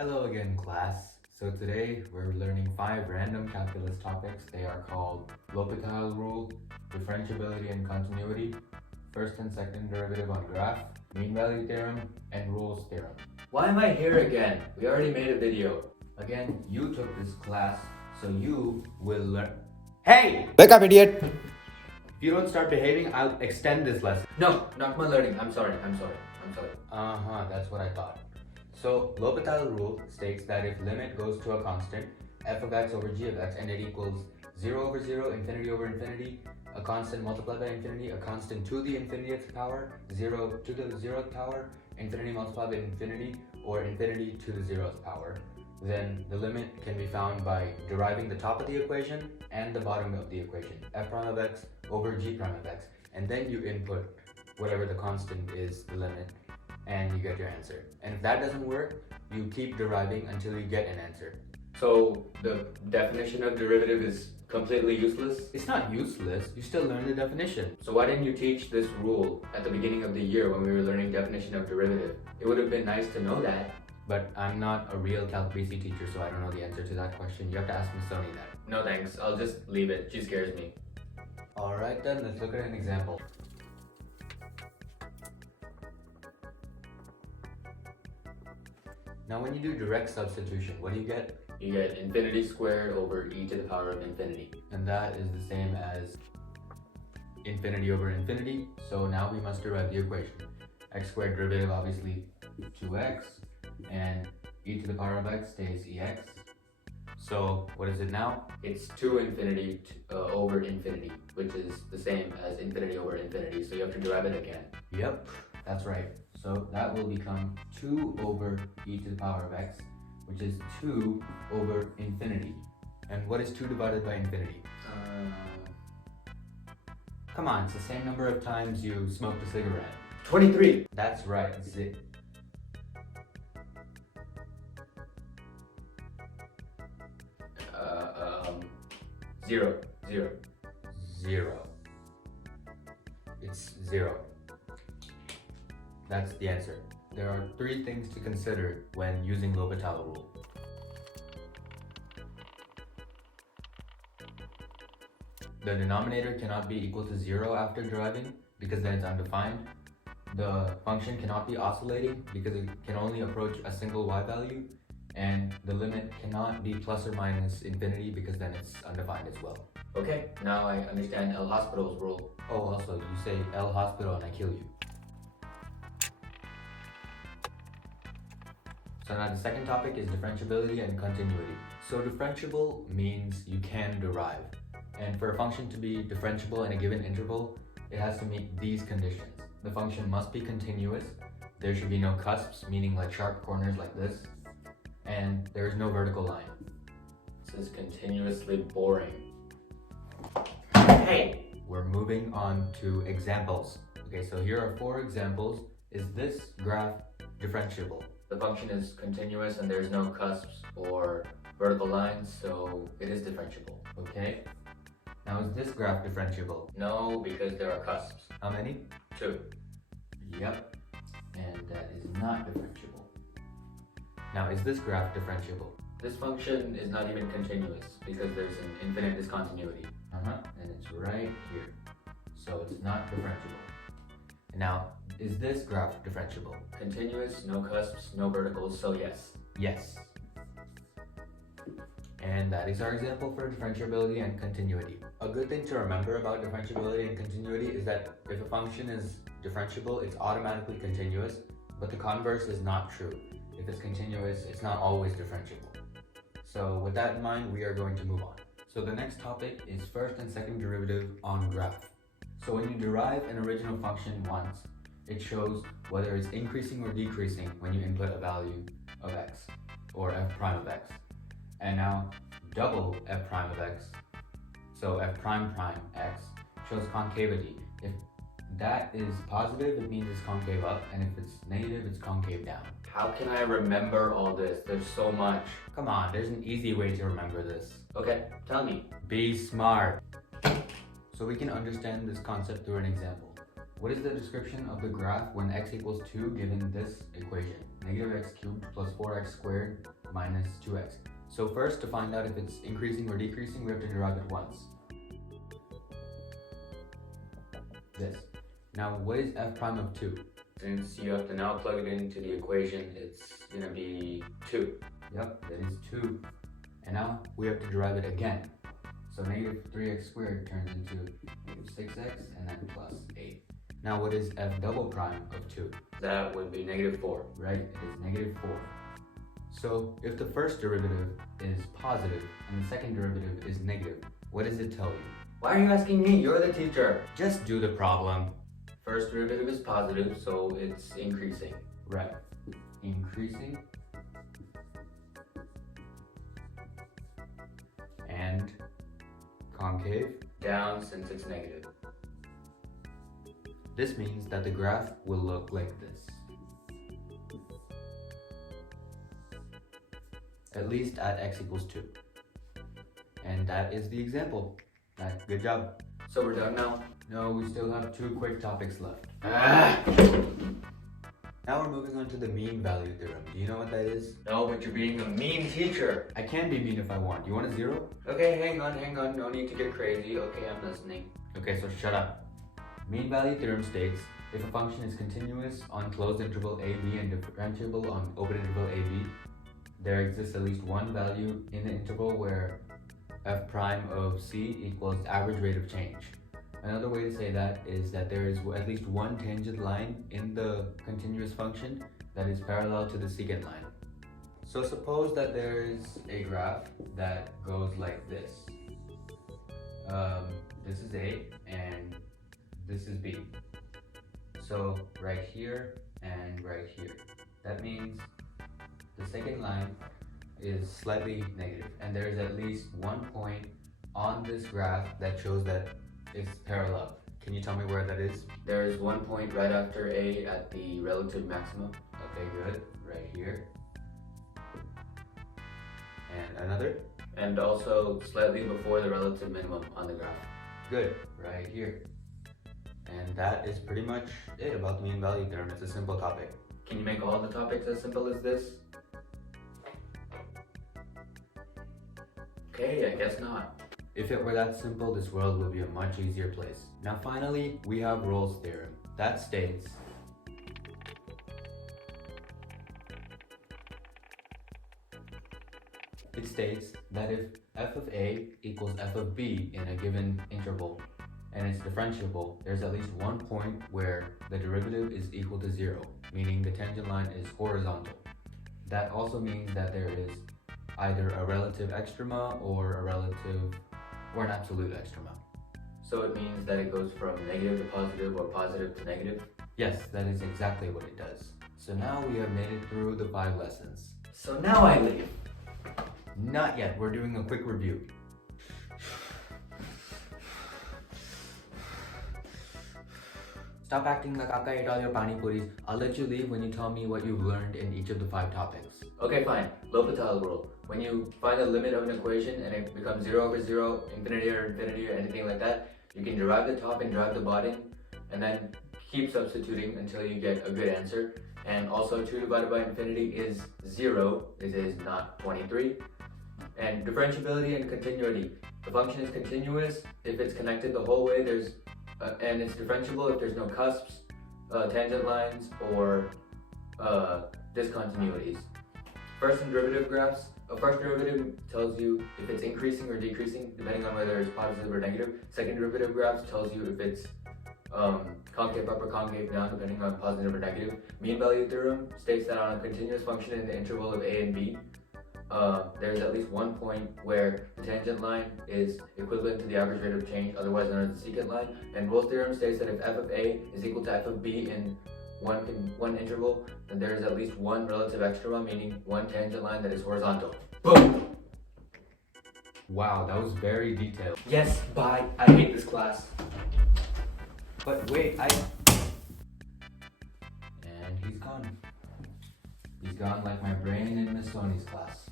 Hello again, class. So today we're learning 5 random calculus topics. They are called L'Hopital rule, differentiability and continuity, first and second derivative on graph, mean value theorem, and rules theorem. Why am I here again? We already made a video. Again, you took this class, so you will learn. Hey! Wake up, idiot! If you don't start behaving, I'll extend this lesson. No, not my learning. I'm sorry. That's what I thought. So, L'Hopital rule states that if limit goes to a constant, f of x over g of x, and it equals 0 over 0, infinity over infinity, a constant multiplied by infinity, a constant to the infinitieth power, 0 to the 0th power, infinity multiplied by infinity, or infinity to the 0th power, then the limit can be found by deriving the top of the equation and the bottom of the equation, f prime of x over g prime of x, and then you input whatever the constant is, the limit, and you get your answer. And if that doesn't work, you keep deriving until you get an answer. So the definition of derivative is completely useless? It's not useless, you still learn the definition. So why didn't you teach this rule at the beginning of the year when we were learning definition of derivative? It would have been nice to know that. But I'm not a real Calc BC teacher, so I don't know the answer to that question. You have to ask Miss Sony that. No thanks, I'll just leave it. She scares me. Alright then, let's look at an example. Now when you do direct substitution, what do you get? You get infinity squared over e to the power of infinity. And that is the same as infinity over infinity. So now we must derive the equation. X squared derivative obviously 2x, and e to the power of x stays ex. So what is it now? It's 2 infinity over infinity, which is the same as infinity over infinity. So you have to derive it again. Yep, that's right. So that will become 2 over e to the power of x, which is 2 over infinity. And what is 2 divided by infinity? Come on, it's the same number of times you smoked a cigarette. 23! That's right. 0. It's 0. That's the answer. There are 3 things to consider when using L'Hopital rule. The denominator cannot be equal to 0 after deriving, because then it's undefined. The function cannot be oscillating, because it can only approach a single y value. And the limit cannot be plus or minus infinity, because then it's undefined as well. Okay, now I understand El Hospital's rule. Oh, also, you say El Hospital and I kill you. So now the second topic is differentiability and continuity. So differentiable means you can derive. And for a function to be differentiable in a given interval, it has to meet these conditions. The function must be continuous. There should be no cusps, meaning like sharp corners like this. And there is no vertical line. This is continuously boring. Hey! We're moving on to examples. Okay, so here are 4 examples. Is this graph differentiable? The function is continuous and there's no cusps or vertical lines, so it is differentiable. Okay. Now is this graph differentiable? No, because there are cusps. How many? 2. Yep. And that is not differentiable. Now is this graph differentiable? This function is not even continuous because there's an infinite discontinuity. And it's right here. So it's not differentiable. Now, is this graph differentiable? Continuous, no cusps, no verticals, so yes. Yes. And that is our example for differentiability and continuity. A good thing to remember about differentiability and continuity is that if a function is differentiable, it's automatically continuous, but the converse is not true. If it's continuous, it's not always differentiable. So with that in mind, we are going to move on. So the next topic is first and second derivative on graph. So when you derive an original function once, it shows whether it's increasing or decreasing when you input a value of x, or f prime of x. And now double f prime of x, so f prime prime x, shows concavity. If that is positive, it means it's concave up, and if it's negative, it's concave down. How can I remember all this? There's so much. Come on, there's an easy way to remember this. Okay, tell me. Be smart. So we can understand this concept through an example. What is the description of the graph when x equals 2 given this equation? Negative x cubed plus 4x squared minus 2x. So first, to find out if it's increasing or decreasing, we have to derive it once. This. Now, what is f prime of 2? Since you have to now plug it into the equation, it's going to be 2. Yep, that is 2. And now we have to derive it again. So negative 3x squared turns into negative 6x and then plus 8. Now what is f double prime of 2? That would be negative 4. Right, it is negative 4. So if the first derivative is positive and the second derivative is negative, what does it tell you? Why are you asking me? You're the teacher. Just do the problem. First derivative is positive, so it's increasing. Right, increasing. And concave. Down since it's negative. This means that the graph will look like this. At least at x equals 2. And that is the example. Good job. So we're done now? No, we still have 2 quick topics left. Now we're moving on to the mean value theorem. Do you know what that is? No, but you're being a mean teacher. I can be mean if I want. You want a 0? Okay, hang on. No need to get crazy. Okay, I'm listening. Okay, so shut up. Mean value theorem states if a function is continuous on closed interval ab and differentiable on open interval ab, there exists at least one value in the interval where f prime of c equals average rate of change. Another way to say that is that there is at least one tangent line in the continuous function that is parallel to the secant line. So suppose that there is a graph that goes like this. This is A and this is B. So right here and right here. That means the second line is slightly negative and there is at least one point on this graph that shows that it's parallel. Can you tell me where that is? There is one point right after A at the relative maximum. Okay, good. Right here. And another? And also slightly before the relative minimum on the graph. Good. Right here. And that is pretty much it about the mean value theorem. It's a simple topic. Can you make all the topics as simple as this? Okay, I guess not. If it were that simple, this world would be a much easier place. Now finally, we have Rolle's theorem. That states that if f of a equals f of b in a given interval and it's differentiable, there's at least one point where the derivative is equal to 0, meaning the tangent line is horizontal. That also means that there is either a relative extrema or an absolute extrema. So it means that it goes from negative to positive or positive to negative? Yes, that is exactly what it does. So now we have made it through the 5 lessons. So now I leave. Not yet, we're doing a quick review. Stop acting like Akka ate all your pani puris. I'll let you leave when you tell me what you've learned in each of the 5 topics. Okay, fine. L'Hopital rule. When you find the limit of an equation and it becomes 0 over 0, infinity or anything like that, you can derive the top and derive the bottom, and then keep substituting until you get a good answer. And also 2 divided by infinity is 0. This is not 23. And differentiability and continuity. The function is continuous if it's connected the whole way, and it's differentiable if there's no cusps, tangent lines, or discontinuities. First and derivative graphs. A first derivative tells you if it's increasing or decreasing depending on whether it's positive or negative. Second derivative graphs tells you if it's concave up or concave down depending on positive or negative. Mean value theorem states that on a continuous function in the interval of a and b, there's at least one point where the tangent line is equivalent to the average rate of change, otherwise known as the secant line. And Rolle's theorem states that if f of a is equal to f of b in one interval, then there is at least one relative extrema, meaning one tangent line that is horizontal. Boom! Wow, that was very detailed. Yes, bye. I hate this class. But wait, And he's gone. He's gone like my brain in Miss Sony's class.